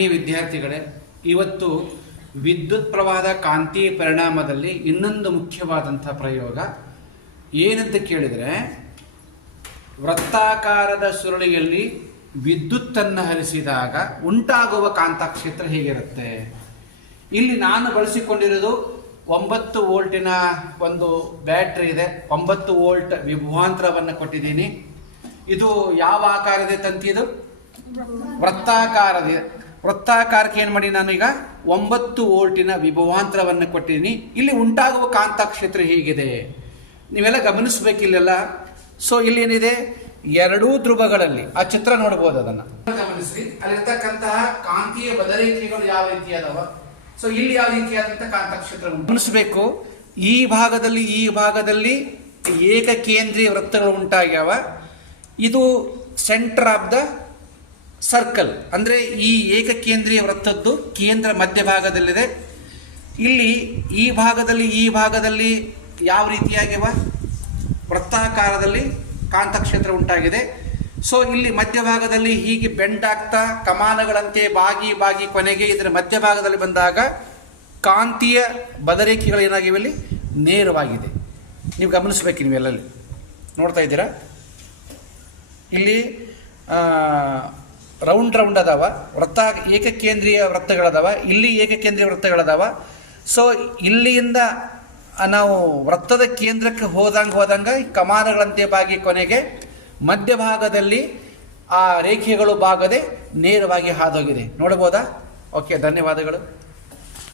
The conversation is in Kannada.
ವಿದ್ಯಾರ್ಥಿಗಳೇ, ಇವತ್ತು ವಿದ್ಯುತ್ ಪ್ರವಾಹದ ಕಾಂತೀಯ ಪರಿಣಾಮದಲ್ಲಿ ಇನ್ನೊಂದು ಮುಖ್ಯವಾದಂತಹ ಪ್ರಯೋಗ ಏನಂತ ಕೇಳಿದರೆ, ವೃತ್ತಾಕಾರದ ಸುರುಳಿಯಲ್ಲಿ ವಿದ್ಯುತ್ತನ್ನು ಹರಿಸಿದಾಗ ಉಂಟಾಗುವ ಕಾಂತಕ್ಷೇತ್ರ ಹೇಗಿರುತ್ತೆ. ಇಲ್ಲಿ ನಾನು ಬಳಸಿಕೊಂಡಿರೋದು 9 ವೋಲ್ಟಿನ ಒಂದು ಬ್ಯಾಟ್ರಿ ಇದೆ. 9 ವೋಲ್ಟ್ ವಿಭವಾಂತರವನ್ನು ಕೊಟ್ಟಿದ್ದೀನಿ. ಇದು ಯಾವ ಆಕಾರದ ತಂತಿ? ಇದು ವೃತ್ತಾಕಾರದ. ವೃತ್ತಾಕಾರಕ್ಕೆ ಏನು ಮಾಡಿ ನಾನು ಈಗ 9 ವೋಲ್ಟಿನ ವಿಭವಾಂತರವನ್ನು ಕೊಟ್ಟಿದ್ದೀನಿ. ಇಲ್ಲಿ ಉಂಟಾಗುವ ಕಾಂತಕ್ಷೇತ್ರ ಹೇಗಿದೆ ನೀವೆಲ್ಲ ಗಮನಿಸಬೇಕಿಲ್ಲೆಲ್ಲ. ಸೊ ಇಲ್ಲಿ ಏನಿದೆ, ಎರಡೂ ಧ್ರುವಗಳಲ್ಲಿ ಆ ಚಿತ್ರ ನೋಡಬಹುದು, ಅದನ್ನು ಗಮನಿಸಿ. ಅಲ್ಲಿರ್ತಕ್ಕಂತಹ ಕಾಂತೀಯ ಬದರೇಖೆಗಳು ಯಾವ ರೀತಿ ಅದಾವ. ಸೊ ಇಲ್ಲಿ ಯಾವ ರೀತಿಯಾದಂತಹ ಕಾಂತಕ್ಷೇತ್ರ ಗಮನಿಸಬೇಕು. ಈ ಭಾಗದಲ್ಲಿ ಏಕಕೇಂದ್ರೀಯ ವೃತ್ತಗಳು ಉಂಟಾಗ್ಯಾವ. ಇದು ಸೆಂಟರ್ ಆಫ್ ದ ಸರ್ಕಲ್, ಅಂದರೆ ಈ ಏಕಕೇಂದ್ರೀಯ ವೃತ್ತದ್ದು ಕೇಂದ್ರ ಮಧ್ಯಭಾಗದಲ್ಲಿದೆ. ಇಲ್ಲಿ ಈ ಭಾಗದಲ್ಲಿ ಯಾವ ರೀತಿಯಾಗಿವ ವೃತ್ತಾಕಾರದಲ್ಲಿ ಕಾಂತಕ್ಷೇತ್ರ ಉಂಟಾಗಿದೆ. ಸೊ ಇಲ್ಲಿ ಮಧ್ಯಭಾಗದಲ್ಲಿ ಹೀಗೆ ಬೆಂಡ್ ಆಗ್ತಾ ಕಮಾನಗಳಂತೆ ಬಾಗಿ ಕೊನೆಗೆ ಇದರ ಮಧ್ಯಭಾಗದಲ್ಲಿ ಬಂದಾಗ ಕಾಂತೀಯ ಬದರೇಖೆಗಳು ಏನಾಗಿವೆ, ಇಲ್ಲಿ ನೇರವಾಗಿದೆ. ನೀವು ಗಮನಿಸಬೇಕು, ನೀವೆಲ್ಲಲ್ಲಿ ನೋಡ್ತಾ ಇದ್ದೀರಾ. ಇಲ್ಲಿ ರೌಂಡ್ ಅದಾವ, ಏಕಕೇಂದ್ರೀಯ ವೃತ್ತಗಳದಾವ. ಇಲ್ಲಿ ಏಕಕೇಂದ್ರೀಯ ವೃತ್ತಗಳದಾವ. ಸೊ ಇಲ್ಲಿಯಿಂದ ನಾವು ವೃತ್ತದ ಕೇಂದ್ರಕ್ಕೆ ಹೋದಂಗ ಕಮಾನಗಳಂತೆ ಬಾಗಿ ಕೊನೆಗೆ ಮಧ್ಯಭಾಗದಲ್ಲಿ ಆ ರೇಖೆಗಳು ಬಾಗದೆ ನೇರವಾಗಿ ಹಾದೋಗಿದೆ. ನೋಡಬಹುದಾ? ಓಕೆ, ಧನ್ಯವಾದಗಳು.